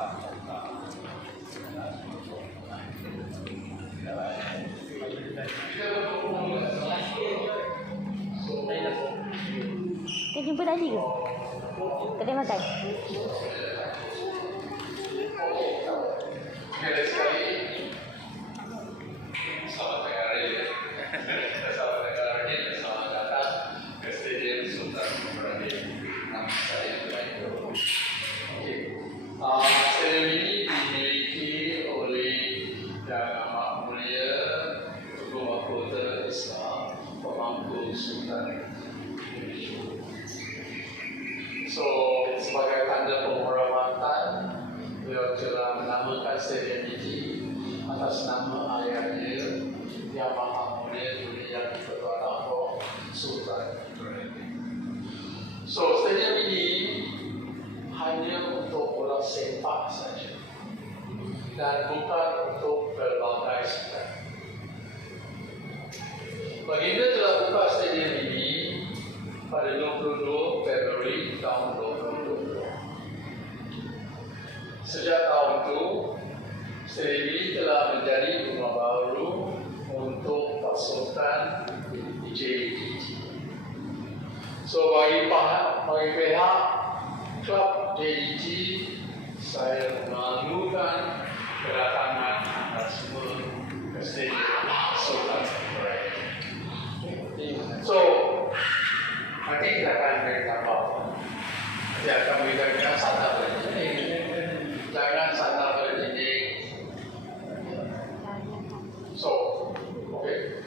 Kau jumpa tadi ke? Kedai makan? Ada sekali. Selamat hari ini. Selamat hari ini. Selamat datang ke Stadium Sultan Ibrahim. Nama saya Ibrahim. Stadium ini dimiliki oleh Yang Amat Mulia Tugu Mahkota Islam Pemangku Sultan. So, sebagai tanda penghormatan, beliau telah menamakan stadium ini atas nama ayahnya Yang Maha Mulia Duli Yang Pertuan Agong Sultan Ibrahim. So, stadium ini hanya untuk bola sepak saja dan bukan untuk berbagai sport. Baginda telah buka stadium ini pada 22 Februari tahun 2020. Sejak tahun itu, stadium ini telah menjadi rumah baru untuk pasukan JDT. So bagi pihak klub JDT, saya memalukan kedatangan anda semua ke stadium Sultan Ibrahim. So, nanti kita akan berikan apa? Dia akan berikan sandal berdinding. Jangan sandal berdinding. So, okay.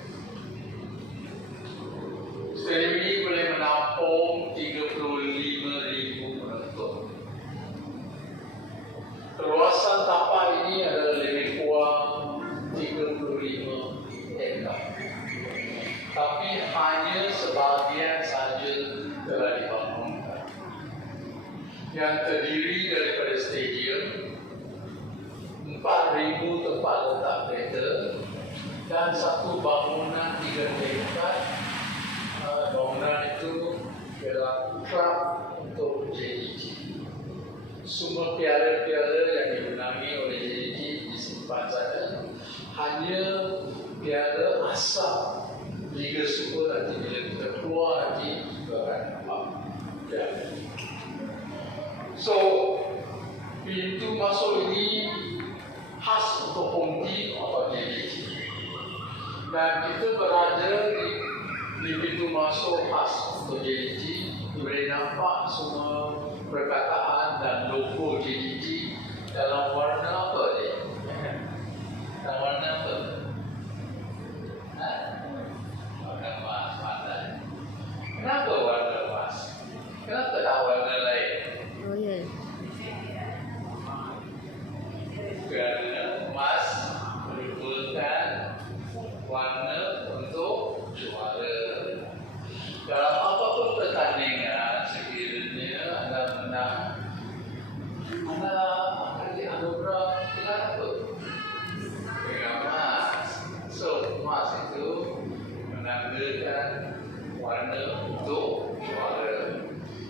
Stadium ini boleh menampung 35,000 penonton. Keluasan tapak ini adalah lebih kurang 35 hektar. Tapi hanya sebahagian saja telah dibangunkan. Yang terdiri daripada stadium, 4,000 tempat letak kereta dan satu bangunan 3 tingkat. Bangunan itu ialah klub untuk JDT. Semua piala-piala yang dimenangi oleh JDT disimpan saja. Hanya piala asal Liga Super nanti bila kita keluar nanti kita akan nampak. Ya. So, pintu masuk ini khas untuk home team atau JDT. Dan kita berada di pintu masuk khas untuk JDT. Boleh nampak semua perkataan dan logo JDT dalam warna apa dia? Dalam warna apa? Warna emas, pandai. Kenapa warna emas? Kenapa tak warna lain? Oh ya. Kerana emas merupakan warna untuk juara. Dalam apapun pertandingan, sekiranya anda menang, anda akan dianugerah dengan apa? Dengan emas. So, emas itu menandakan warna untuk juara.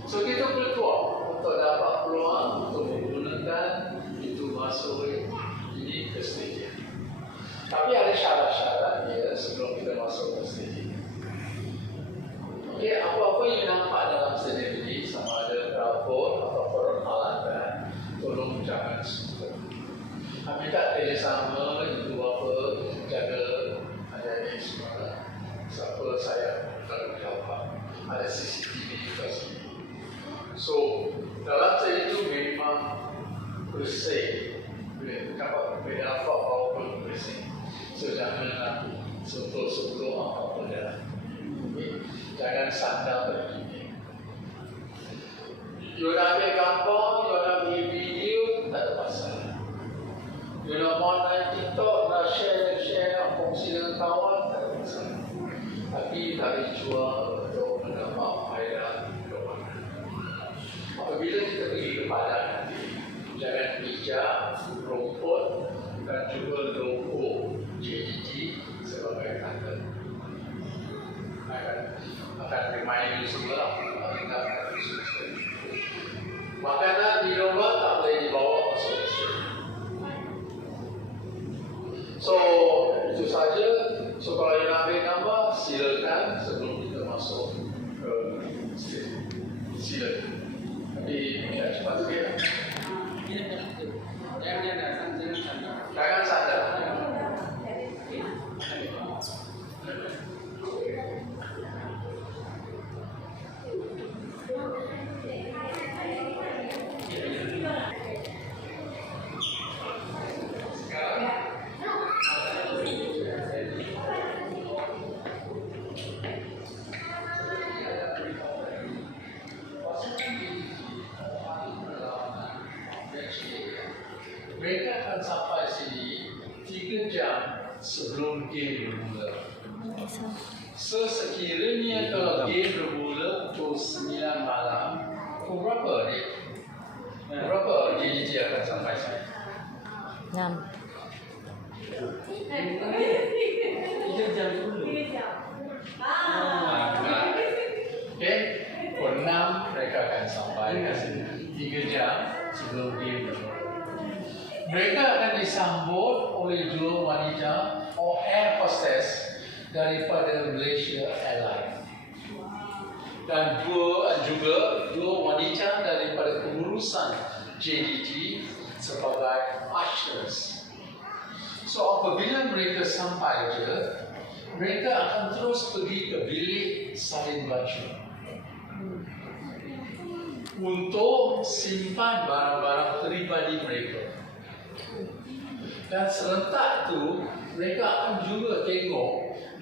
So, kita bertuah untuk dapat peluang untuk menggunakan pintu masuk ini ke stadium. Tapi ada syarat-syarat ya sebelum kita masuk ke stadium. Okay, apa-apa yang nampak dalam stadium ini, sama ada rapor atau peralatan, tolong jangan suka. Kami tak kerjasama ibu bapa jaga adik-adik semua. Siapa saya bertanggungjawab. Ada CCTV di sini. So, dalam stadium itu memang bersih. Boleh dapat beda apa-apa bersih. So, janganlah sentuh-sentuh apa-apa dah. Jangan sandal berdinding. You nak ambil gambar, you nak ambil video, tak ada masalah. You nak buat TikTok, nak share, kongsi dengan kawan, tak ada masalah. Tapi tak dijual untuk mendapat faedah keuangan. Apabila kita pergi ke padang nanti, jangan bijak, rumput dan juga logo JDT sebagai tanda. Akan remind you semua game bermula. Okay, So sekiranya kalau game bermula pukul 9 malam, pukul berapa dia? Berapa JDT akan sampai sini? 6. 3 jam dulu. Okay, pukul 6 mereka akan sampai ke sini. 3 jam sebelum game bermula. Mereka akan disambut oleh 2 wanita air hostess daripada Malaysia Airlines dan juga dua wanita daripada pengurusan JDT sebagai ushers. So apabila mereka sampai je, mereka akan terus pergi ke bilik salin baju untuk simpan barang-barang peribadi mereka. Dan serentak itu mereka akan juga tengok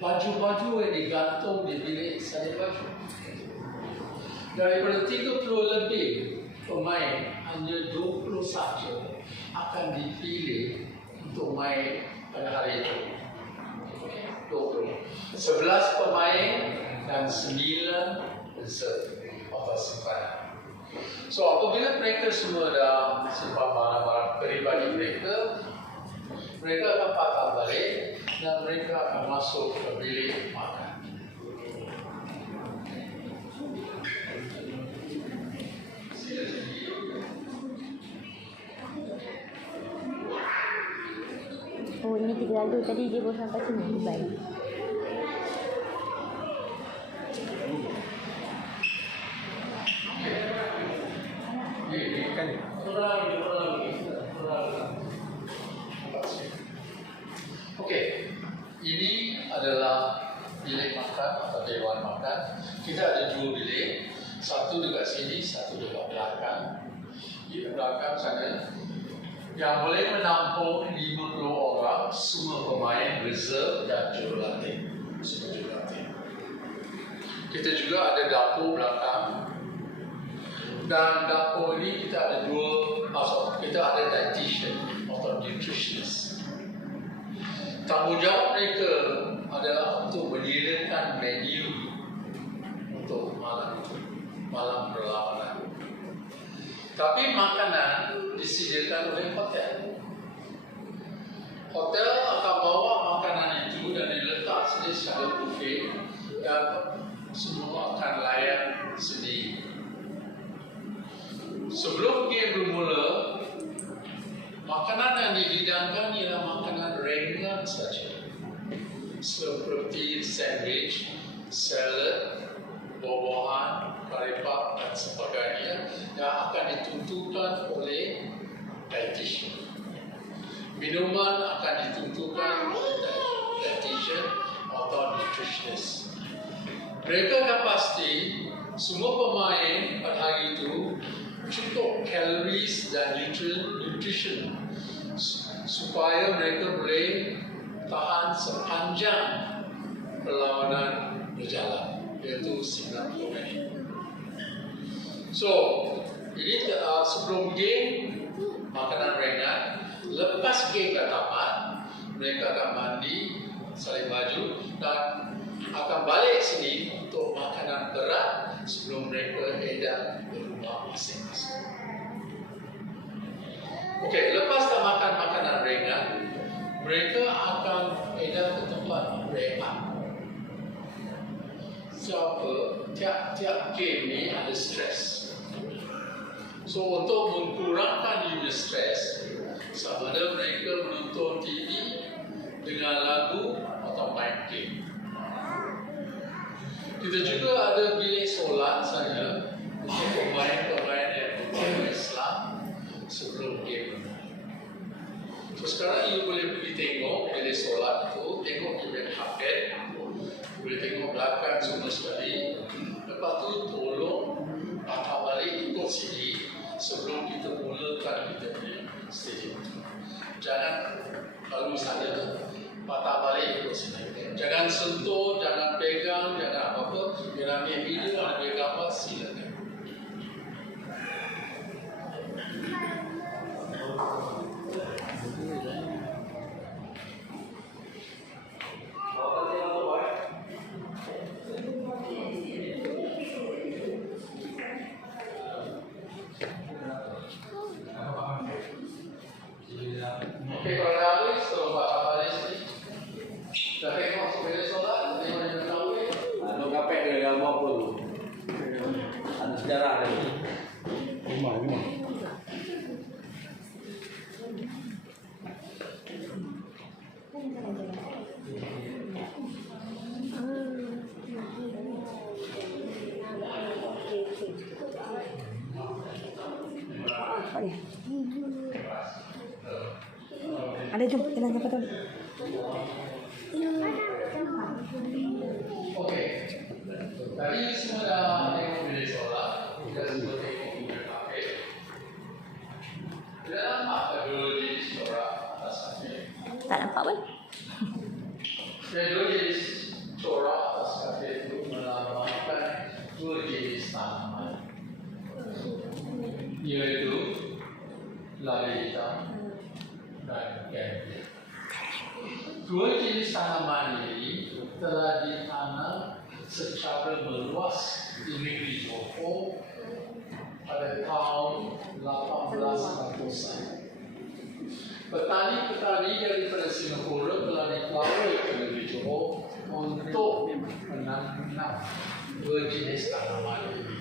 baju-baju yang digantung di bilik salin baju. Daripada 30 lebih pemain, hanya 20 saja akan dipilih untuk main pada hari itu. 20. 11 pemain dan 9 reserve atau simpanan. So apabila mereka semua dah simpan barang-barang peribadi mereka, mereka akan patah balik dan mereka akan masuk ke bilik makan. Oh, ini 3 lalu tadi dia baru sampai sini. Dubai. Okey, ini adalah bilik makan atau dewan makan. Kita ada 2 bilik, satu dekat sini, satu dekat belakang. Di belakang sana yang boleh menampung 50 orang, semua pemain reserve dan jurulatih. Semua jurulatih. Kita juga ada dapur belakang. Dan dapur ini kita ada 2, kita ada dietitian atau nutritionist. Tanggungjawab mereka adalah untuk menyediakan menu untuk malam perlawanan. Tapi makanan disediakan oleh hotel. Hotel akan bawa makanan itu dan diletak sendiri secara buffet dan semua akan layan sendiri. Sebelum game bermula, makanan yang dihidangkan ialah makanan ringan saja, seperti sandwich, salad, buah-buahan, kari puff dan sebagainya yang akan ditentukan oleh dietitian. Minuman akan ditentukan oleh dietitian atau nutritionist. Mereka akan pasti semua pemain pada hari itu cukup kaloris dan nutrition supaya mereka boleh tahan sepanjang perlawanan berjalan, iaitu 90 minit. So, ini sebelum game makanan ringan, lepas game dah tamat, mereka akan mandi, salin baju dan akan balik sini untuk makanan berat sebelum mereka edan ke rumah masing-masing. Okey, lepas dah makan makanan ringan, mereka akan edan ke tempat rehat. Sebab tiap game ni ada stres. So untuk mengurangkan unit stres, sama ada mereka menonton TV dengan lagu atau main game. Kita juga ada bilik solat saja untuk pemain-pemain yang beragama Islam sebelum game. So sekarang you boleh pergi tengok bilik solat itu, tengok bilik hafid, boleh tengok belakang semua sekali. Lepas tu tolong patah balik ikut sini sebelum kita mulakan kita punya stadium. Jangan lalu saja patah balik ikut sini. Jangan sentuh, jangan pegang, jangan apa-apa. Jangan ambil video, ambil gambar, silakan. sejarah lagi. Rumah. Ada jom, jalan apa tuh? Okey. Tadi semua dah tengok bilik solat. Kita semua tengok bilik kafe. Kita nampak ada dua jenis corak atas kafe. Tak nampak pun. Dan dua jenis corak atas kafe itu melambangkan dua jenis tanaman. Iaitu lali hitam dan gambir. Dua jenis tanaman ini telah ditanam secara meluas di negeri Johor pada tahun 1860-an. Petani-petani daripada Singapura telah dipelawai ke negeri Johor untuk menanam dua jenis tanaman ini.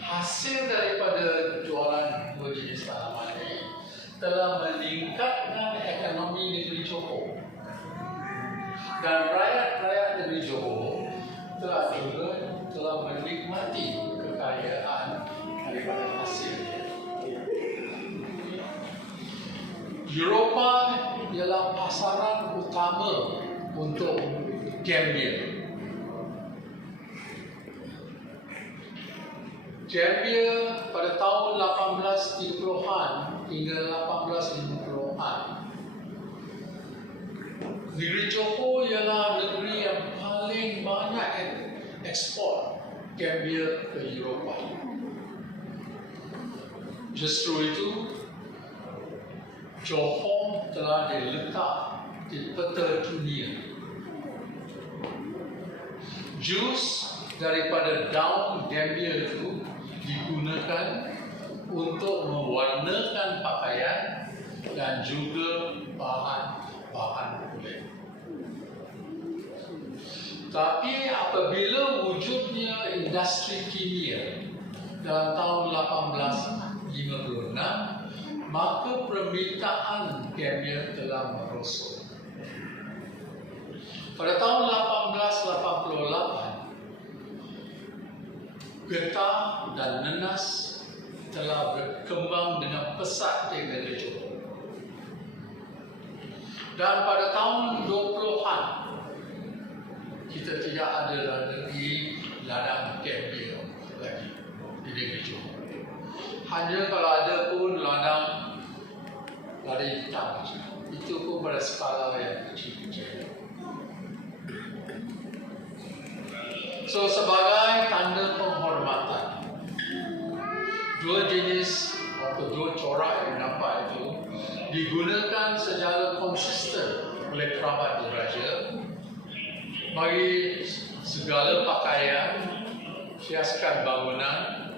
Hasil daripada jualan dua jenis tanaman ini telah meningkatkan ekonomi negeri Johor. Dan rakyat-rakyat negeri Johor telah menikmati kekayaan daripada hasilnya. Eropah ialah pasaran utama untuk gambir. Gambir pada tahun 1830-an hingga 1850-an. Negeri Johor ialah negeri yang paling banyak ekspor gambir ke Eropah. Justru itu, Johor telah diletak di peta dunia. Jus daripada daun gambir itu digunakan untuk mewarnakan pakaian dan juga bahan kulit. Tapi apabila wujudnya industri kimia dalam tahun 1856, maka permintaan gambir telah merosot. Pada tahun 1888, getah dan nenas telah berkembang dengan pesat di negeri Johor. Dan pada tahun 20-an, kita tidak ada lagi ladang gambir lagi di negeri Johor. Hanya kalau ada pun ladang lari hitam, itu pun pada skala yang kecil-kecil. So, sebagai tanda penghormatan, dua jenis atau dua corak yang nampak itu digunakan secara konsisten oleh kerabat diraja bagi segala pakaian, hiaskan bangunan,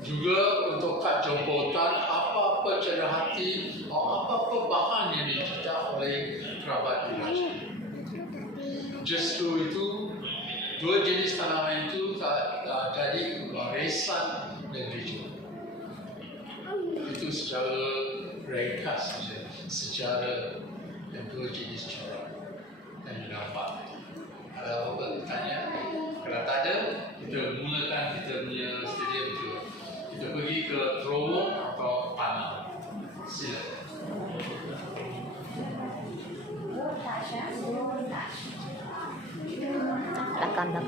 juga untuk kad jemputan, apa-apa cenderhati atau apa-apa bahan yang dicetak oleh kerabat diraja. Justru itu, dua jenis tanaman itu jadi warisan negeri Johor. Itu secara ringkas saja, secara yang dua jenis corak yang nampak. Ada apa tanya? Kalau tak ada, kita mulakan kita punya stadium itu. Kita pergi ke terowong atau panel. Sila. Akan dah.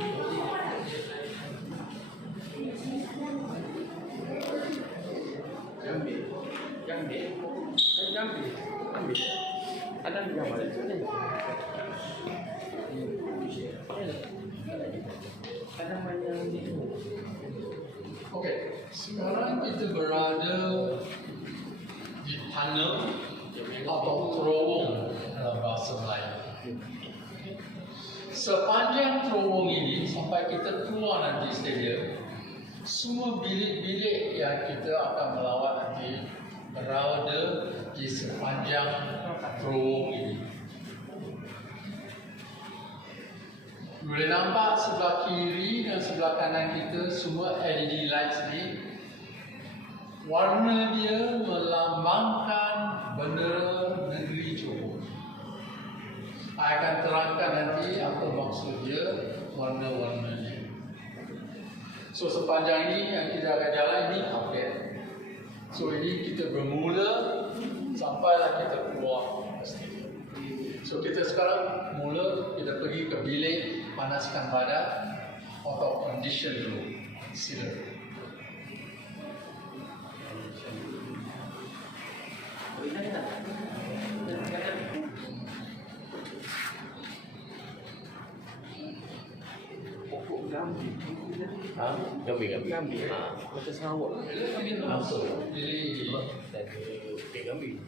Ambil. Ada yang mana? Ada yang itu. Okey, sekarang kita berada di panel atau terowong dalam bahasa Melayu. Sepanjang terowong ini sampai kita keluar nanti stadium, semua bilik-bilik yang kita akan melawat nanti berada di sepanjang terowong ini. Boleh nampak sebelah kiri dan sebelah kanan kita semua LED lights ni. Warna dia melambangkan bendera negeri Johor. Saya akan terangkan nanti apa maksud dia warna-warnanya. So sepanjang ini yang kita akan jalan ini kapet. So ini kita bermula sampailah kita keluar stadium. So kita sekarang mula kita pergi ke bilik panaskan badan atau condition dulu. Sila. Pokok gambi. Gambi. Macam Sarawak. Masuk. Jadi Gambi.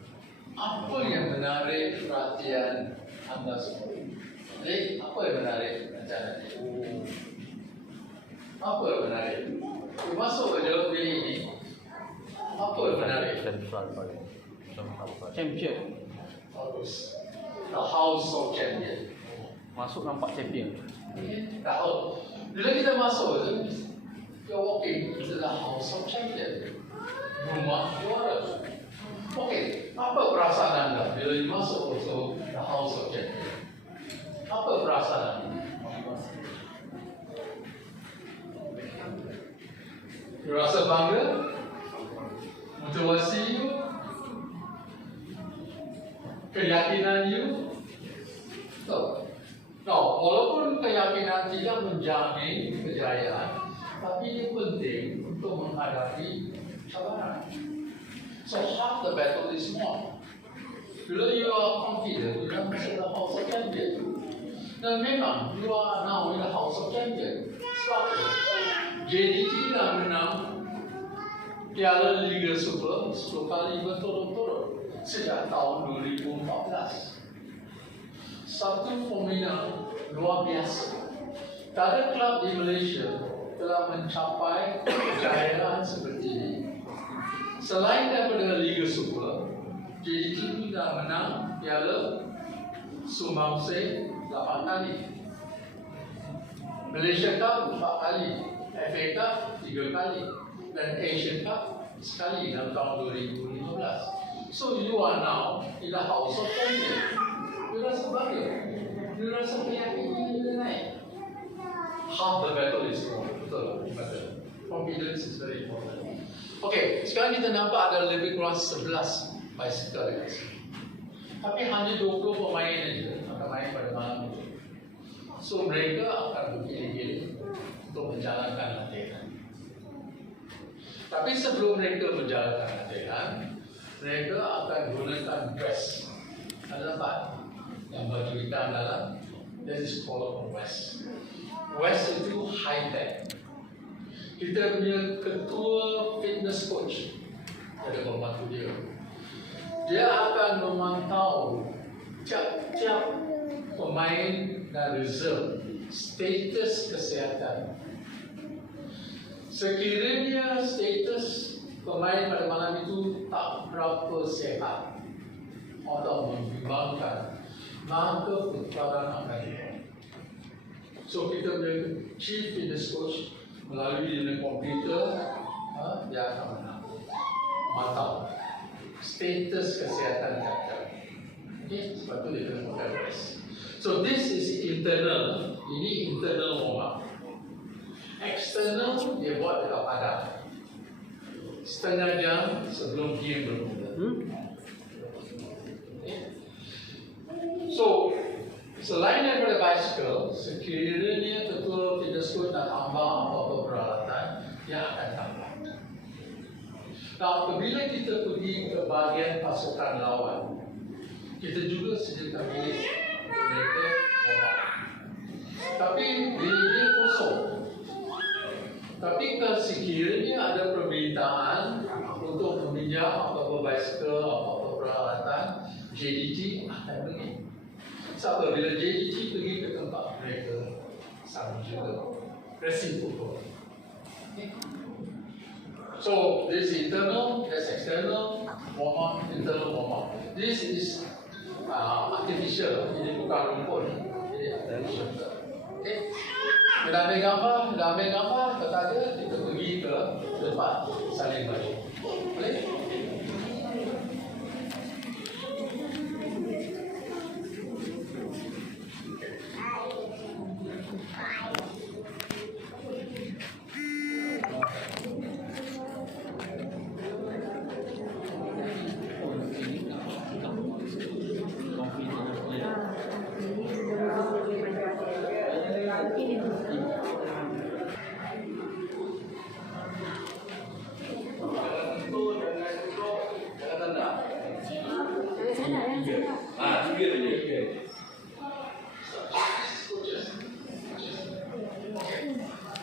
apa yang menarik perhatian anda semua? Jadi apa yang menarik rencana ini? Apa yang menarik? Masuk ke dalam bilik ini. Apa yang menarik? Champion. Bagus. The House of Champion. Masuk nampak champion. Tahu. Bila kita masuk tu, you're walking to the House of Champion. Rumah juara. Okey, apa perasaan anda bila masuk ke the House of Champion? Apa perasaan anda? You rasa bangga? Motivasi you? Keyakinan you? Tahu? Nah, walaupun keyakinan tidak menjamin kejayaan, tapi ini penting untuk menghadapi cabaran. So half the battle is won. Bila you are confident, you can masuk the House of Champion. Dan memang you are now in the House of Champion. Sebab JDT dah menang Piala Liga Super 10 kali berturut-turut sejak tahun 2014. Satu peminat luar biasa. Tak ada klub di Malaysia telah mencapai kejayaan seperti ini. Selain daripada Liga Super, JDT dah menang Piala Sumbangsi 8 kali, Malaysia Cup 4 kali, FA Cup 3 kali, dan Asian Cup sekali dalam tahun 2015. So you are now in the House of Champions. You rasa bangga? You rasa keyakinan you naik? Half the battle is won. Betul, betul. Confidence is very important. Okey, sekarang kita nampak ada lebih kurang 11 bicycle dekat sini. Tapi hanya 20 pemain saja akan main pada malam itu. So mereka akan bergilir-gilir untuk menjalankan latihan. Tapi sebelum mereka menjalankan latihan, mereka akan gunakan dress. Ada empat yang baju hitam dalam. That is called West. West itu high tech. Kita punya ketua fitness coach ada membantu dia. Dia akan memantau tiap-tiap pemain dan reserve status kesihatan. Sekiranya status pemain pada malam itu tak berapa sehat atau membimbangkan, maka pertukaran akan dibuat. So kita punya chief fitness coach melalui dengan komputer, dia akan memantau status kesihatan tiap-tiap. Okay, sebab tu dia kena pakai rest. So this is internal. Ini internal warm up. External dia buat dekat padang. Setengah jam sebelum game bermula. Okay. So selain daripada bicycle, sekiranya ketua fitness coach nak tambah apa-apa peralatan, dia akan tambah. Nah, apabila kita pergi ke bahagian pasukan lawan, kita juga sediakan bilik mereka warm up. Tapi bilik dia kosong. Tapi kalau sekiranya ada permintaan untuk meminjam apa-apa bicycle, apa-apa peralatan, JDT akan pergi. Sebab bila JDT pergi ke tempat mereka, sama juga reciprocal. Okay. So this is internal, that's external, warm up, internal warm up. This is artificial, ini bukan rumput, ini artificial. Okay. Okey. Dah ambil gambar, kata dia, kita pergi ke tempat salin baju. Boleh?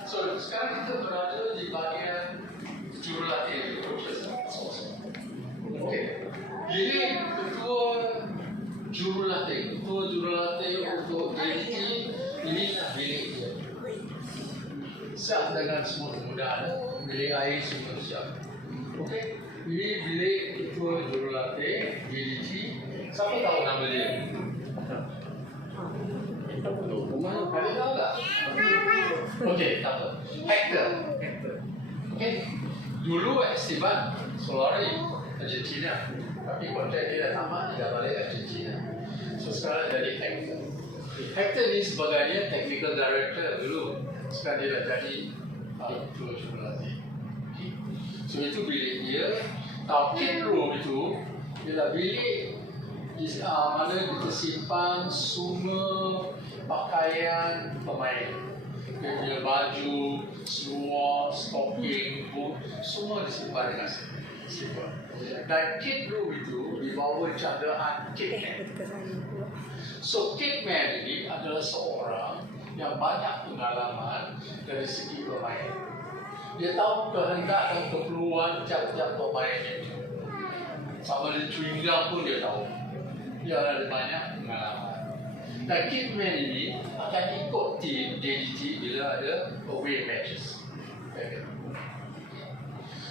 So sekarang kita berada di bahagian jurulatih. Okey. Ini ketua jurulatih untuk JDT ini bilik dia. Siap dengan semua kemudahan, bilik air semua siap. Okey. Ini bilik ketua jurulatih JDT. Siapa tahu nama dia? Ada tahu tak? Okey, tak apa. Hector. Okey. Dulu Esteban Solari Argentina, tapi kontrak dia dah tamat, dia dah balik Argentina. So sekarang jadi Hector. Hector ni sebagainya technical director dulu. Sekarang dia dah jadi ketua jurulatih. Okay. So itu bilik dia. Tahu kit room itu ialah bilik mana kita simpan semua pakaian pemain. Dia punya baju, seluar, stocking, boot, semua disimpan dengan simpan. Dan kit room itu dibawa jagaan kitman. So kitman ini adalah seorang yang banyak pengalaman dari segi pemain. Dia tahu kehendak dan keperluan tiap-tiap pemain itu. Sama dengan chewing gum pun dia tahu. Dia ada banyak pengalaman. Dan kitman ini akan ikut tim JDT bila ada away matches.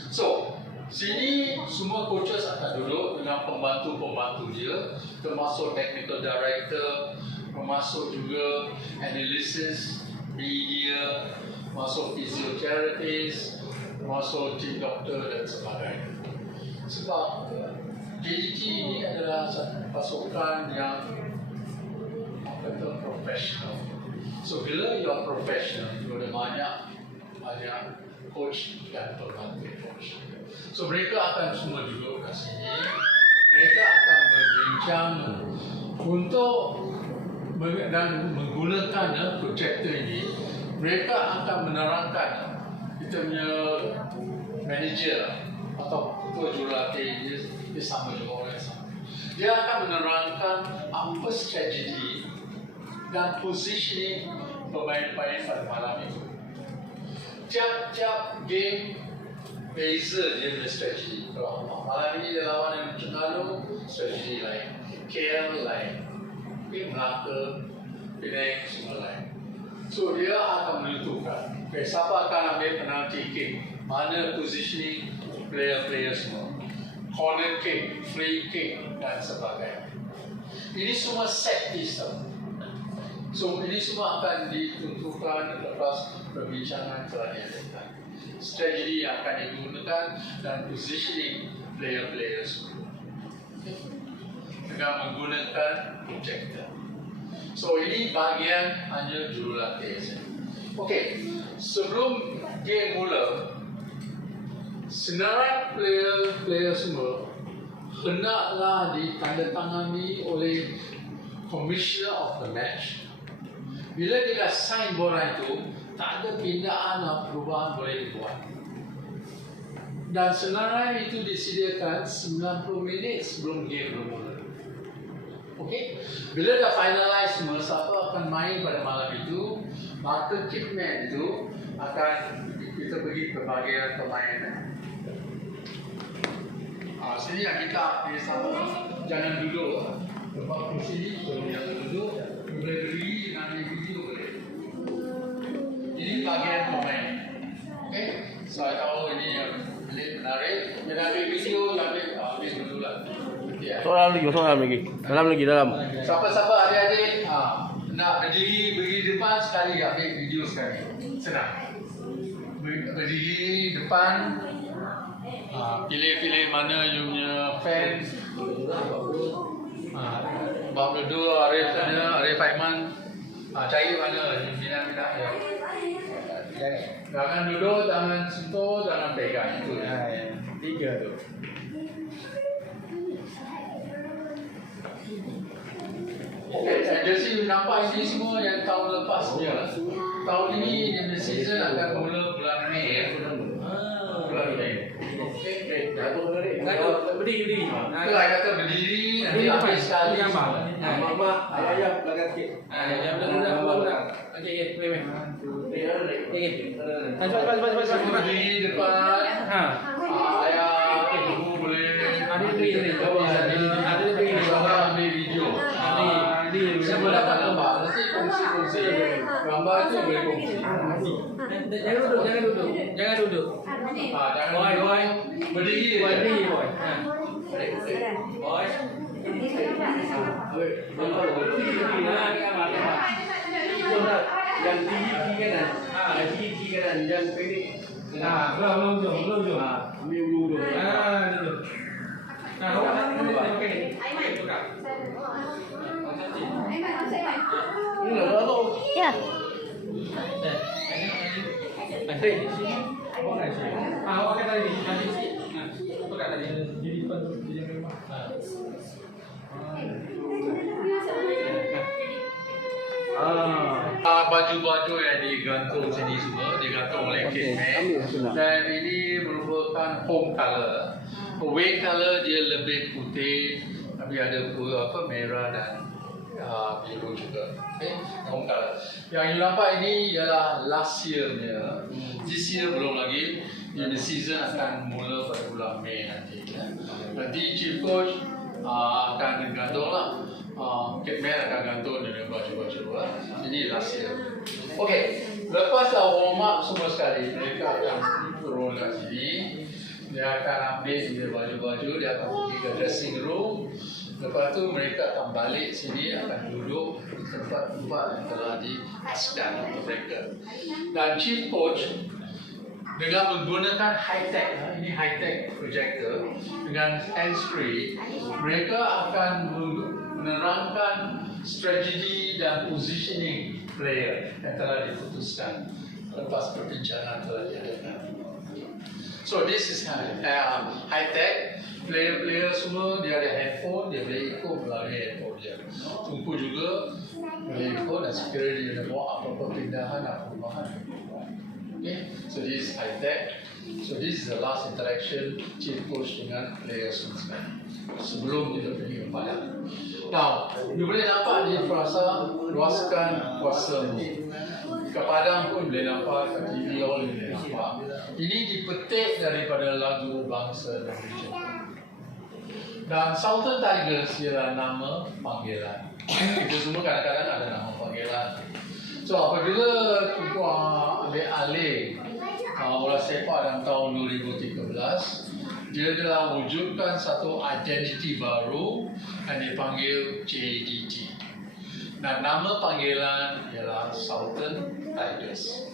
So, sini semua coaches akan duduk dengan pembantu-pembantu dia, termasuk technical director, termasuk juga analysis, media, masuk physiotherapist, masuk tim doktor dan sebagainya. Sebab JDT ini adalah pasukan yang betul profesional. So bila you are professional, you ada banyak coach dan pembantu coach. So mereka akan semua duduk kat sini. Mereka akan berbincang untuk dan menggunakan projector ini. Mereka akan menerangkan kita punya manager atau ketua jurulatih dia sama juga orang yang sama. Dia akan menerangkan apa strategi dan positioning pemain-pemain pada malam itu. Tiap-tiap game beza dia punya strategi. Kalau malam ini dia lawan yang Terengganu, strategi lain. KL lain. Melaka, Penang, semua lain. So dia akan menentukan siapa akan ambil penalti kick, mana positioning player-player semua, corner kick, free kick dan sebagainya. Ini semua set piece. So ini semua akan ditentukan lepas perbincangan telah diadakan. Strategi yang akan digunakan dan positioning player-player semua. Dengan menggunakan projector. So ini bahagian hanya jurulatih saja. Okey, sebelum game mula, senarai player semua hendaklah ditandatangani oleh commissioner of the match. Bila dia dah sign bola itu, tak ada pindaan atau perubahan boleh dibuat. Dan senarai itu disediakan 90 minit sebelum game bermula. Okey, bila dah finalize semua, siapa akan main pada malam itu, maka kitman itu akan kita pergi ke bahagian pemain. Sini yang kita sama, jangan duduk. Lepas ke sini, jangan duduk. Boleh berdiri, nanti video boleh. Ini bahagian pemain. Okey, saya tahu ini yang menarik. Menarik video, ambil dulu lah. Soalan lagi. Dalam. Siapa-siapa adik-adik nak berdiri depan sekali ambil video sekali. Senang. Berdiri depan, pilih mana you punya fan. Bab duduk, Arif Aiman, cari mana minat-minat ya. Jangan duduk, jangan sentuh, jangan pegang. Itu ya. 3 tu. Okey, jadi nampak ini semua yang tahun lepas punya. Tahun ini the season akan mula bulan Mei. Bulan Mei. Okey, Berdiri. Itu saya kata berdiri, nanti ambil sekali. Mama, ayah belakang sikit. Yang budak. Okey, wait. Berdiri depan. Ayah, ibu boleh. Ada ambil video. Siapa dapat gambar? Nanti kongsi. Gambar itu boleh kongsi. Jangan duduk. Jangan Boy. berdiri. Boy. Yang tinggi kanan. Tinggi kanan. Yang pendek. Belum. Ambil ulu dulu. Duduk. Pakai ni. Tukar. Ya. Awak kata tadi. Tukar tadi. Jadi depan dia memang. Baju-baju yang digantung sini semua digantung oleh Kitman, dan ini merupakan home color. Away color dia lebih putih, tapi ada merah dan biru juga. Okay, home color. Yang you nampak ini ialah last year-nya. This year belum lagi. Ini season akan mula pada bulan Mei nanti. Nanti Chief Coach akan gantung lah. Kitman akan gantung dengan baju-baju lah. Ini last year. Okey, lepas dah warm up semua sekali, mereka akan turun kat sini. Dia akan ambil dia baju-baju, dia akan pergi ke dressing room. Lepas tu mereka akan balik sini, akan duduk di tempat-tempat yang telah dihaskan untuk mereka. Dan Chief Coach dengan menggunakan high-tech, ini high-tech projector dengan hands-free, mereka akan menerangkan strategi dan positioning player yang telah diputuskan lepas perbincangan telah diadakan. So this is high-tech. Player-player semua dia ada handphone, dia boleh ikut melalui handphone dia. Tumpu juga boleh ikut, dan sekiranya dia nak buat apa-apa pindahan atau perubahan. Okay, so this is high-tech. So this is the last interaction Chief Coach dengan player semua sebelum dia pergi ke padang. Now, you boleh nampak di Frasa luaskan kuasa ni. Ke padang pun boleh nampak, ke TV all boleh nampak. Ini dipetik daripada lagu bangsa Indonesia. Dan Sultan Tigers ialah nama panggilan. Kita semua kadang-kadang ada nama panggilan. So apabila Tunku ambil alih bola sepak dalam tahun 2013, dia telah wujudkan satu identiti baru yang dipanggil JDT. Dan nama panggilan ialah Sultan Tigers.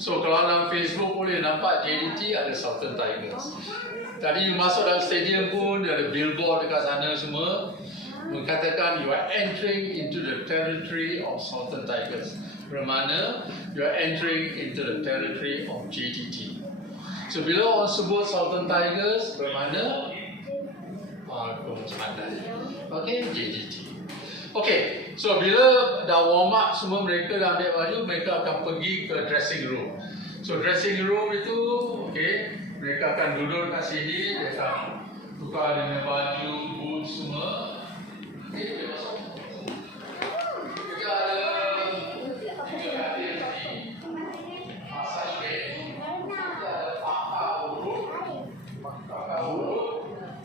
So kalau dalam Facebook boleh nampak JDT ada Sultan Tigers. Tadi you masuk dalam stadium pun dia ada billboard dekat sana semua mengatakan you are entering into the territory of Sultan Tigers. Bermakna you are entering into the territory of JDT. So bila orang sebut Sultan Tigers, bermakna kau macam mana? Okay, JDT. Okay, so bila dah warm up semua, mereka dah ambil baju, mereka akan pergi ke dressing room. So dressing room itu, okay, mereka akan duduk kat sini, dia akan tukar dengan baju, boot semua. Okay, dia masuk. Kita ada 3 katil di massage bed. Kita ada pakar urut.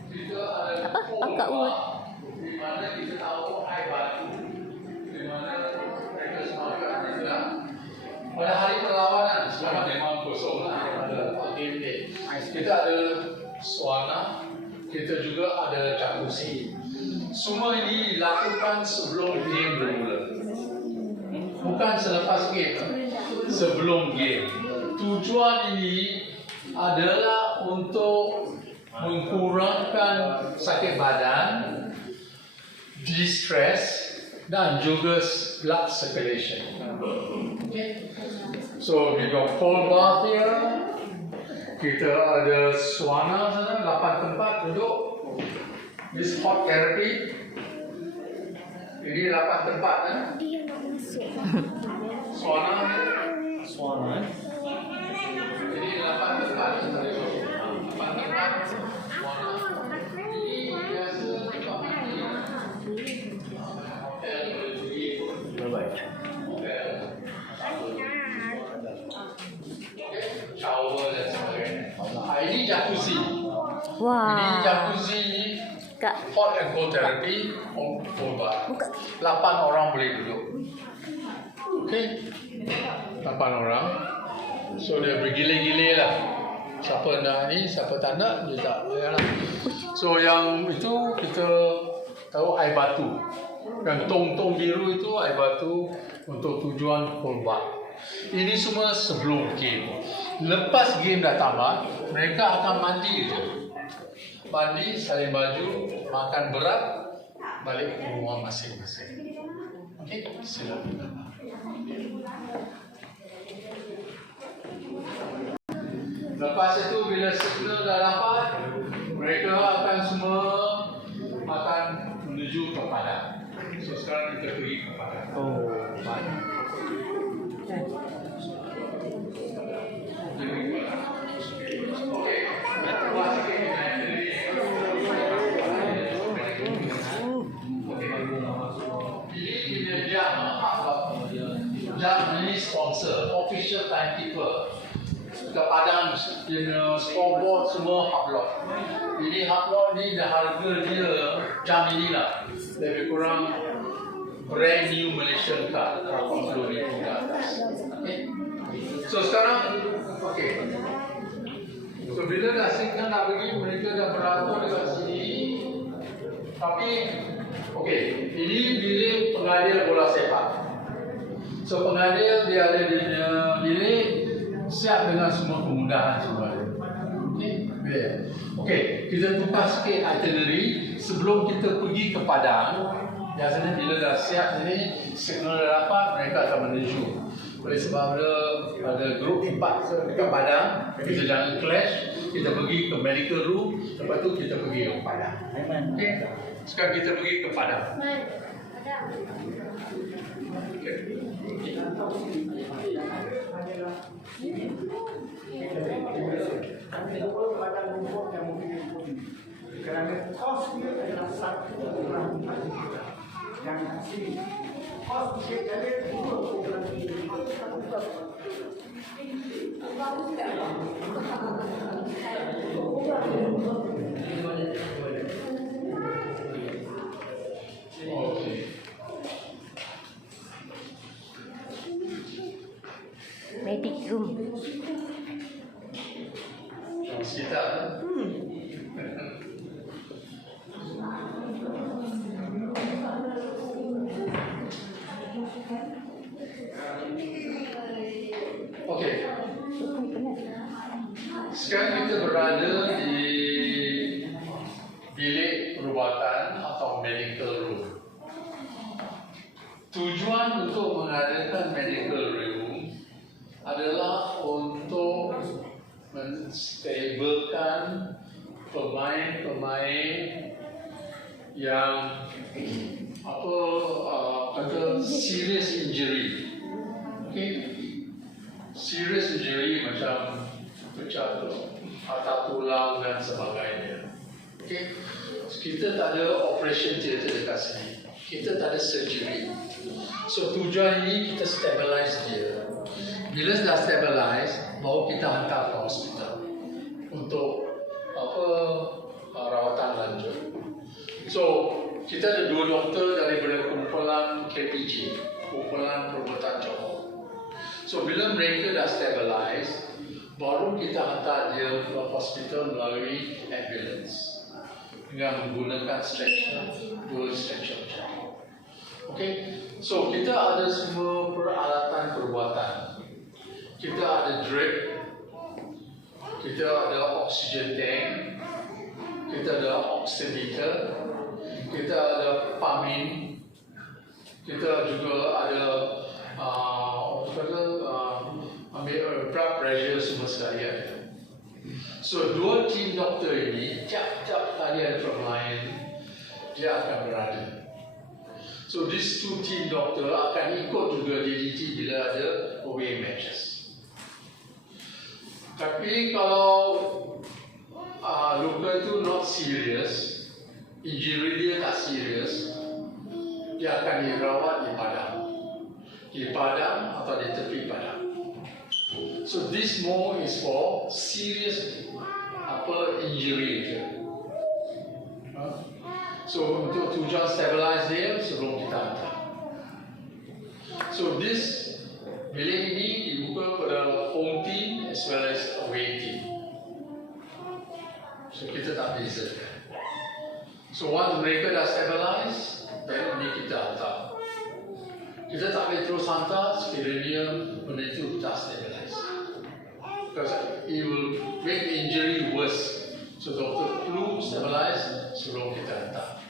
Kita ada Pakar urut. di mana kita tahu air batu, di mana mereka semua akan bilang pada hari perlawanan. Sekarang memang kosong lah. Kita ada sauna, kita juga ada jacuzzi. Semua ini dilakukan sebelum game bermula. bukan selepas game, sebelum game. Tujuan ini adalah untuk mengurangkan sakit badan, distress, dan juga blood circulation. Okay. So we got cold bath here. Kita ada sauna sana, 8 tempat duduk. This hot therapy. Ini 8 tempat kan? Sauna. Suara. Ini 8 tempat. 8 tempat. Sauna. Ini biasa tempat mandi. Hotel boleh pergi. Hotel. Shower dan sebagainya. Ini jacuzzi. Wah. Ini jacuzzi Kak. hot and cold therapy, cold bath. 8 orang boleh duduk. Okay, 8 orang. So dia bergilir-gilir lah. Siapa nak ni, siapa tak nak, dia tak boleh lah. So yang itu kita tahu air batu. Yang tong-tong biru itu air batu untuk tujuan cold bath. Ini semua sebelum game. Lepas game dah tamat, mereka akan mandi je. Mandi, salin baju, makan berat, balik ke rumah masing-masing. Okey, silakan. Lepas itu bila signal dah dapat, mereka akan semua akan menuju ke padang. So sekarang kita pergi ke padang. Padang. Okey, buat sikit Jam ini sponsor, official timekeeper. Ke Padang, scoreboard semua Hublot. Ini Hublot ni dah harga dia jam ini lah lebih kurang brand new Malaysian car, berapa RM10,000 ke atas. Okay. So sekarang, okay. So bila dah signal nak pergi, mereka dah beratur dekat sini. Tapi, okay, ini bilik pengadil bola sepak. So pengadil dia ada di bilik siap dengan semua kemudahan semua. Okey, kita tukar sikit itinerary sebelum kita pergi ke padang. Biasanya bila dah siap ini, signal dah dapat, mereka akan menuju. Oleh sebab ada grup 4 dekat padang, kita jangan clash, kita pergi ke medical room, lepas tu kita pergi ke padang. Okey, sekarang kita pergi ke padang. Kerana kos dia adalah satu orang yang asli. Kos dia ada 2 orang. Okey. Medic room. Kita. Okey. Sekarang kita berada di bilik perubatan atau medical room. Tujuan untuk mengadakan medical room adalah untuk menstabilkan pemain-pemain yang kata serious injury. Okay, serious injury macam pecah patah tulang dan sebagainya. Okay, kita tak ada operation theatre dekat sini. Kita tak ada surgery. So tujuan ini kita stabilize dia. Bila dah stabilize, baru kita hantar ke hospital untuk rawatan lanjut. So kita ada 2 doktor daripada kumpulan KPJ, kumpulan perubatan Johor. So bila mereka dah stabilize, baru kita hantar dia ke hospital melalui ambulance dengan menggunakan stretcher, 2 stretcher. Okay, so kita ada semua peralatan perbuatan. Kita ada drip, kita ada oxygen tank, kita ada oximeter, kita ada pumping, kita juga ada ambil blood pressure semua sekalian. So dua tim doktor ini tiap-tiap kali ada problem dia akan berada. So these two team doktor akan ikut juga DDT bila ada away matches. Tapi kalau luka itu not serious, injury dia tak serious, dia akan dirawat di padang atau di tepi padang. So this more is for serious injury je. So untuk tujuan stabilize dia sebelum kita hantar. So this bilik ini dibuka pada home team as well as away team. So kita tak bezakan. So once mereka dah stabilize, then ini kita hantar. Kita tak boleh terus hantar sekiranya benda itu tak stabilize. Because it will make the injury worse. So doktor perlu stabilize sebelum kita hantar.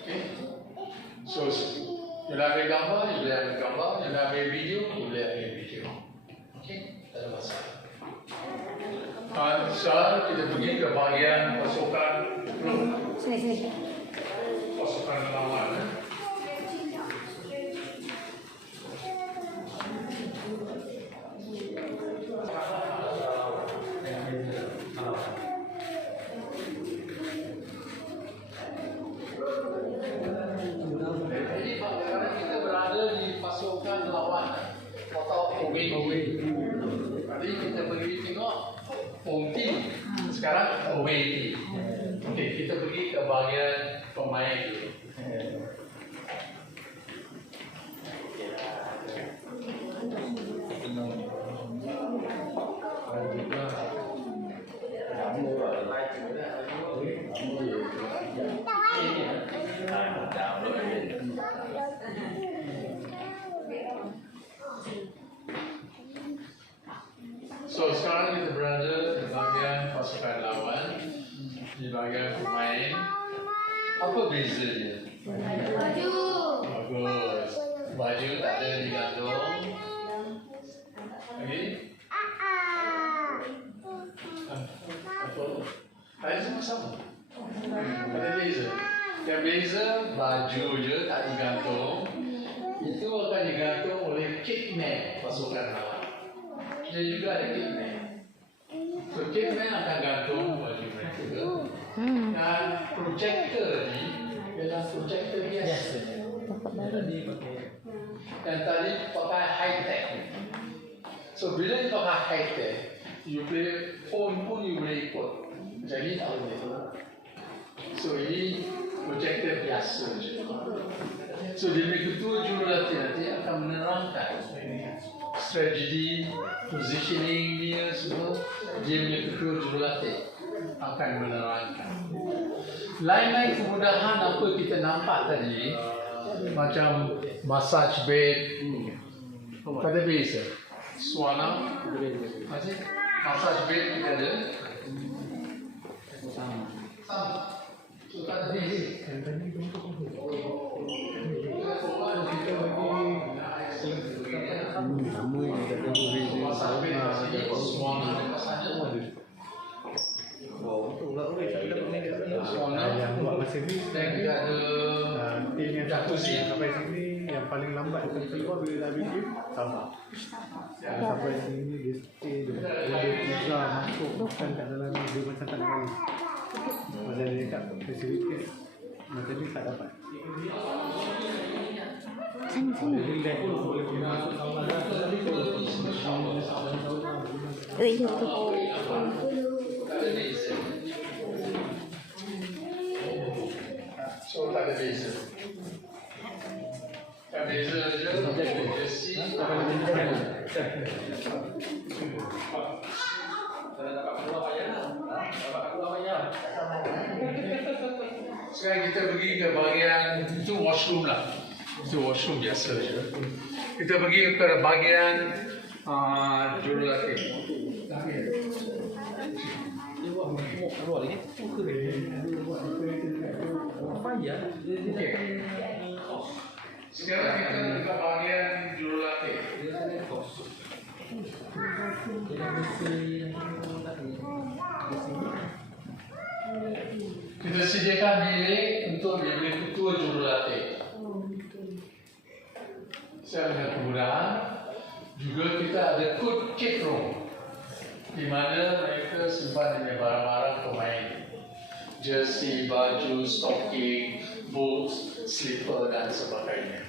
Okay? So you nak ambil gambar, you boleh ambil gambar. You nak ambil video, you boleh ambil video. Okay? Tak ada masalah. Sekarang kita pergi ke bahagian pasukan Sini. pasukan lawan. Jadi kadang-kadang kita berada di pasukan lawan atau away. Tadi kita pergi tengok home team, sekarang away team. Okey, kita pergi ke bahagian pemain dulu. So sekarang kita berada di bahagian pasukan lawan, di bahagian pemain. Apa beza dia? Baju. Bagus. Baju tak ada digantung. Okey. Apa? Tadi semua sama. Ada beza. Yang beza baju je tak digantung. Itu akan digantung oleh kickman pasukan lawan. Dia juga ada kickman. So kickman akan gantung baju mereka. Dan projector ni ialah projector biasa. Dan tadi pakai high tech. So bila you pakai high tech, you play phone pun you boleh ikut. Jadi tak boleh. So ini projector biasa je. So dia ketua jurulatih nanti akan menerangkan strategi, positioning dia semua. Dia punya ketua jurulatih akan menerangkan. Lain-lain kemudahan apa kita nampak tadi, macam massage bed, tak ada beza. Suana, masih massage bed kita ada. Sama. So tak ada beza. Yang buat masa ni Dan kita ada tim yang jacuzzi sampai sini yang paling lambat akan keluar bila dah habis game sama. Sampai sini dia stay dia pizza masuk makan kat dalam ni dia macam tak nak balik. Macam dia cakap facilitate macam ni tak dapat. Sini. Relax pun boleh masuk sauna dah. Itu. tak ada beza. So tak ada beza. Yang beza je besi. Sekarang kita pergi ke bahagian itu washroom lah. Itu washroom biasa je. Kita pergi ke bahagian jurulatih. Okay. Sekarang kita ke bahagian jurulatih. Kita sediakan bilik untuk diberi ketua jurulatih. Saya dengan kemudahan juga kita ada code kit room di mana mereka simpan barang-barang pemain, jersey, baju, stocking, boots, slipper dan sebagainya.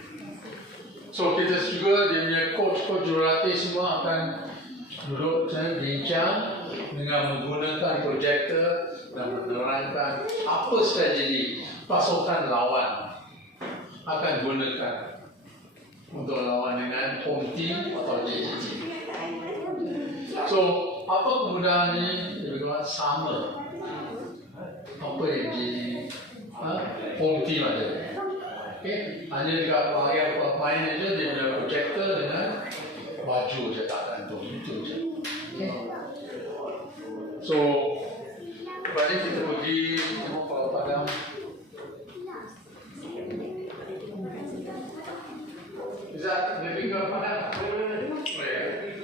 So kita juga dia punya coach jurulatih semua akan duduk dan bincang dengan menggunakan projektor dan menerangkan apa strategi pasukan lawan akan gunakan untuk lawan dengan home team atau JJT. So apa kemudahan ini lebih sama apa yang jadi home team ada. Okay. Hanya dekat bahagian pemain aja dia punya projektor dengan baju je tak gantung itu je. Okay. So balik kita pergi tengok Pulau Padang. Izzat, lebih ke Padang? Boleh.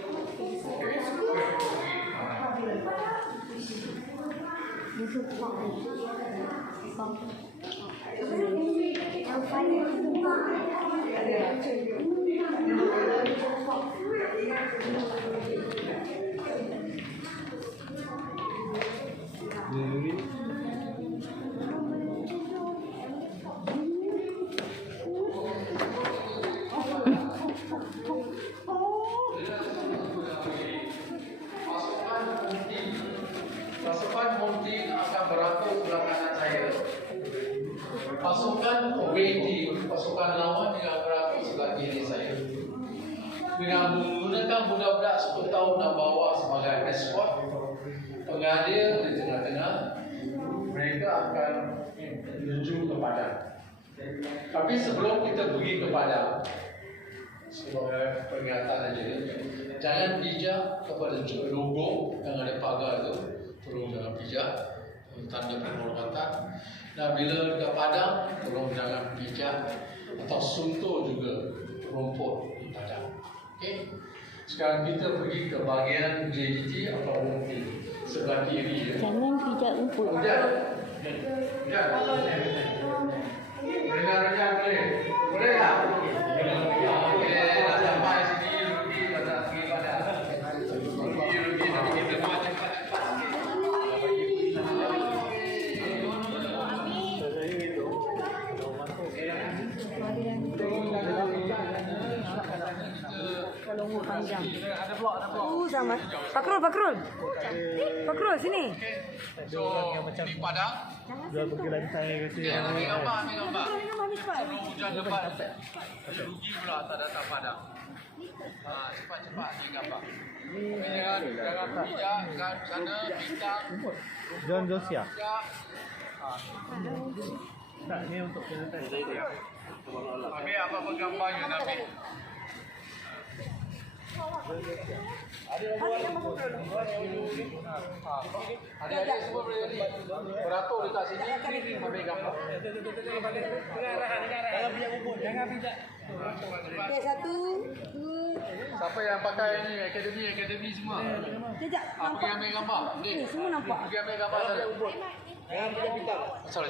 Pasukan Montin akan beratur sebelah kanan saya. Pasukan Obedi, pasukan lawan dengan beratur sebelah kiri saya. Dengan menggunakan budak-budak 10 tahun dan bawah sebagai escort, pengadir di tengah-tengah, mereka akan menuju ke Padang. Tapi sebelum kita pergi ke Padang, sebagai peringatan aja, jangan bijak kepada logo yang ada pagar tu. Tolong jangan bijak, tanda penghormatan. Dan bila dekat Padang, tolong jangan bijak atau suntuk juga rumput di Padang. Okay? Sekarang kita pergi ke bahagian JDT atau rumput sebelah kiri. Jangan pijak rumput. Hujan. Rendah boleh? Boleh tak? Okey, dah sampai sini, Rugi pada pergi Padang. Rugi tapi kita buat cepat. Kalau umur panjang. Sama. Pakrul sini. So, di Padang. Dah pergi lantai ke sini. Ambil gambar. Sebelum hujan lebat. Rugi pula tak datang Padang. Cepat-cepat ni gambar. Jangan bijak kat sana, bintang. John Josia. Tak, ni untuk presentation. Ambil apa-apa gambar yang nak ambil. Adik-adik semua boleh jadi beratur dekat sini, ambil gambar. Jangan bijak. Okey, 1, 2. Siapa yang pakai ni akademi semua? Sekejap. Pergi ambil gambar. Ni semua nampak. Pergi ambil gambar sana. Sorry.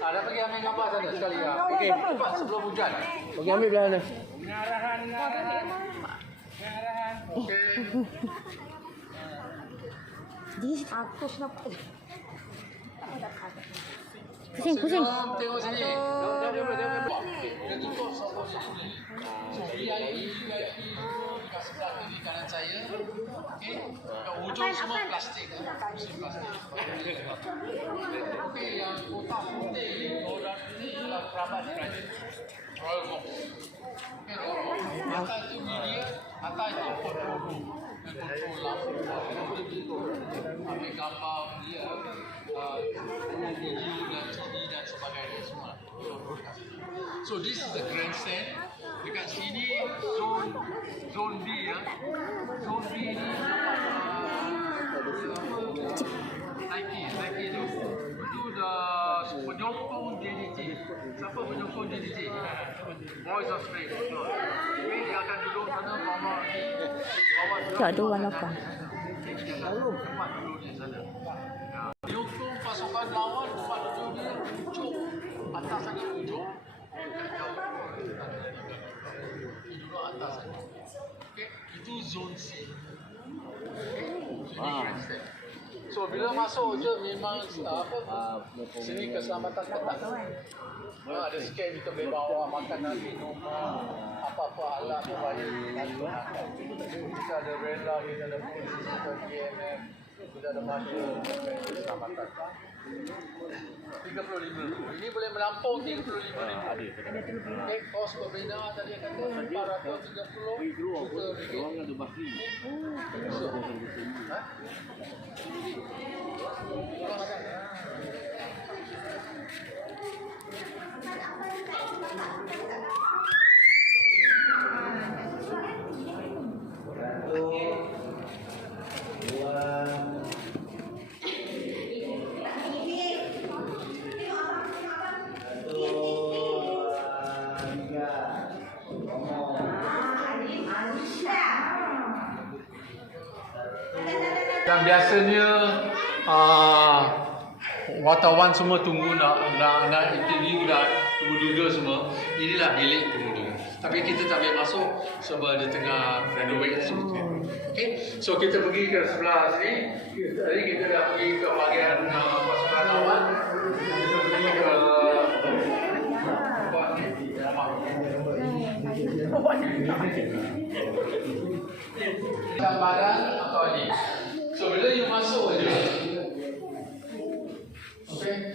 Ada pergi ambil gambar sana sekali ya. Okey, cepat sebelum hujan. Pergi ambil belah mana? Okey. Aku nampak. Pusing. Tengok sini. Dia tutup sampai sini. VIP dekat sebelah kiri kanan saya. Okey. Kat hujung semua plastik. Okey, yang kotak putih ni orang ni adalah kerabat Perancis. Royal Box. Okey, atas itu media, atas itu photo. kontrol lampu, kita boleh ambil gambar dia, video dan TV dan sebagainya semua. So this is the grandstand. Dekat sini zone B ya. Zone B ni Nike tu. Itu dah penyokong JDT. Siapa penyokong JDT? Boys of Street. Okay, dia akan duduk sana bawa Tak ada warna apa. tempat duduk di sana. Penyokong pasukan lawan tempat duduk dia ujung atas sangat ujung. Duduk atas sana. Okay, itu zone C. Ini grandstand. So bila masuk je memang sini keselamatan ketat. Ada scan kita boleh bawa makanan, minuman, apa-apa alat mobile kita ada rela, kita ada polisi, kita ada KMM, kita ada marshal, keselamatan. 35. Ini boleh melampau 35 ribu. Okay, kos berbeza tadi kata 430 juta ringgit. Dan biasanya wartawan semua tunggu nak interview dah tunggu semua. Inilah bilik tunggu. Tapi kita tak boleh masuk sebab dia tengah renovate semua. Okay, so kita pergi ke sebelah sini. Tadi kita dah pergi ke bahagian pasukan lawan. Kita pergi ke badan atau ini. So bila you masuk aja. Okay.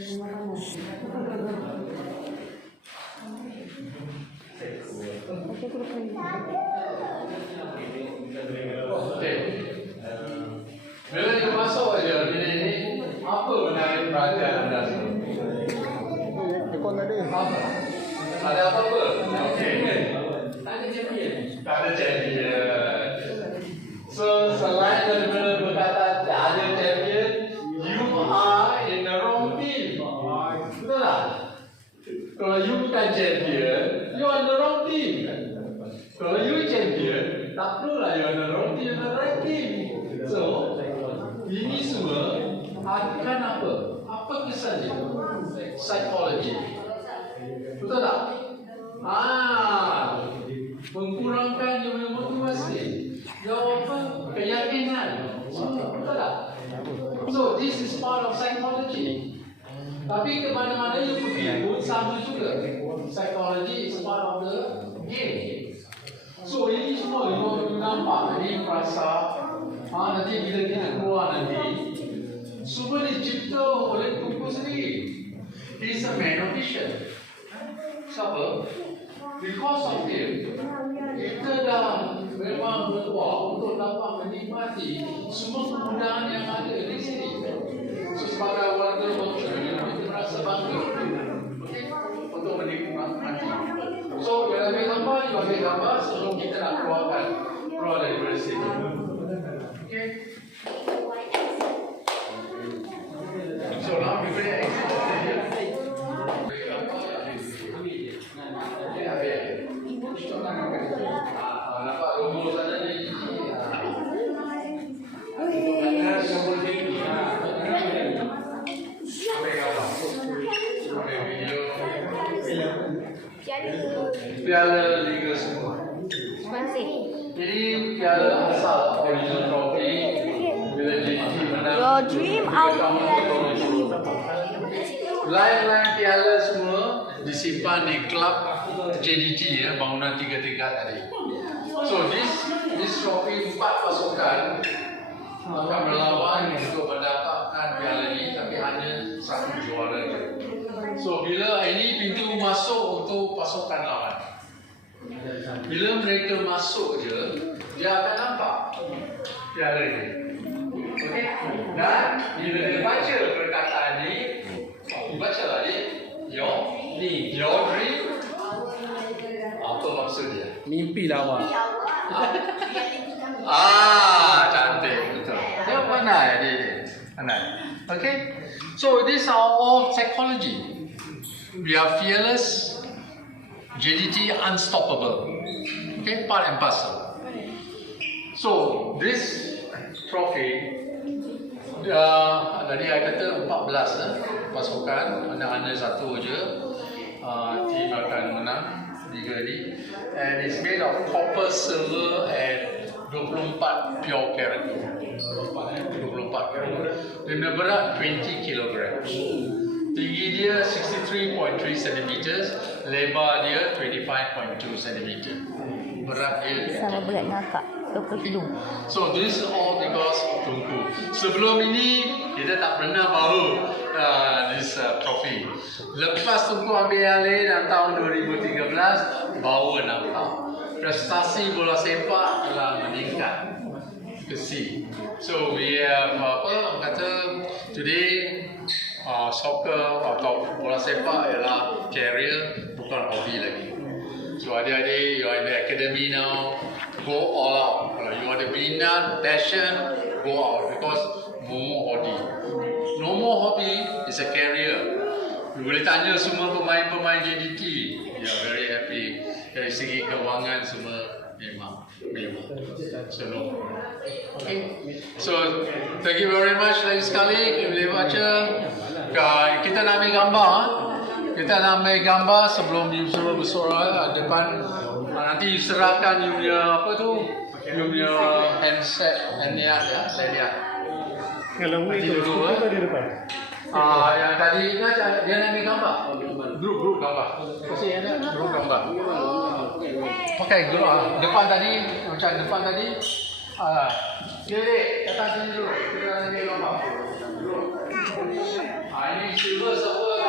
Okay. Bila you masuk aja bila ini apa menarik perhatian anda semua? Ada apa-apa? Okay. Tak ada champion. So selain daripada berkata tak ada champion, you are in the wrong team. Betul tak? Kalau you bukan champion, you are in the wrong team. Kalau you champion, tak perlulah you are in the wrong team, the right team. So ini semua akan apa? Apa kesannya? Psikologi. Betul tak? Mengkurangkan yang motivasi. Jawapan keyakinan. Betul tak? So this is part of psychology. Tapi ke mana-mana you pergi pun sama juga. Psychology is part of the game. So ini semua you nampak ini perasa nanti bila kita keluar nanti semua dicipta oleh tubuh sendiri. He is a man of vision. Siapa? Because of him, kita dah memang berdoa untuk dapat menikmati semua kemudahan yang ada di sini. So, sebagai warga lokal, kita merasa bangga untuk menikmati. So, yang ambil gambar sebelum kita nak keluar dari sini. Okay. So, now we play nampak logo sana ni. Piala Liga semua. Jadi piala asal original trophy bila JDT menang. Your dream out. Lain-lain piala semua disimpan di klub JDT ya, bangunan 3 tingkat tadi. So this trophy 4 pasukan akan berlawan untuk mendapatkan piala ini, tapi hanya satu juara je. So bila ini pintu masuk untuk pasukan lawan. Bila mereka masuk je, dia akan nampak piala ini. Okey. Dan bila dia baca perkataan ni, dibaca lah ni. Your dream. Apa maksud dia? Mimpi lawa. Cantik betul. Dia pandai dia. Pandai. Okay. So these are all psychology. We are fearless. JDT unstoppable. Okay, part and parcel. So this trophy, tadi saya kata 14 pasukan, hanya satu je tim akan menang liga ni, and it's made of copper, silver and 24 pure carat. 24 carat. Dan berat 20 kg. Tinggi dia 63.3 cm, lebar dia 25.2 cm. Berat dia Sama berat ngakak 20 kilo. So this is all because of Tunku. Sebelum ini kita tak pernah bawa this trophy. Lepas Tunku ambil alih dalam tahun 2013, bawa nampak. Prestasi bola sepak telah meningkat. You can see. So we have today soccer atau bola sepak ialah career, bukan hobi lagi. So adik-adik, you are in the academy now, go all out. Kalau you ada minat, passion, go out because no more hobby. No more hobby is a career. You boleh tanya semua pemain-pemain JDT, they are very happy. Dari segi kewangan semua memang. So no. Okay. So thank you very much lagi sekali. Kita boleh baca. Kita nak ambil gambar. Kita nak ambil gambar sebelum you semua bersorak depan. Nanti you serahkan you punya apa tu? You punya handset, lanyard ya, lanyard. Kalau itu dulu di depan. Yang tadi dia nak ambil gambar. Grup gambar. Masih ada grup gambar. Okay, depan tadi macam depan tadi. Dek, datang sini dulu. Kita nak ambil gambar. Ini silver semua.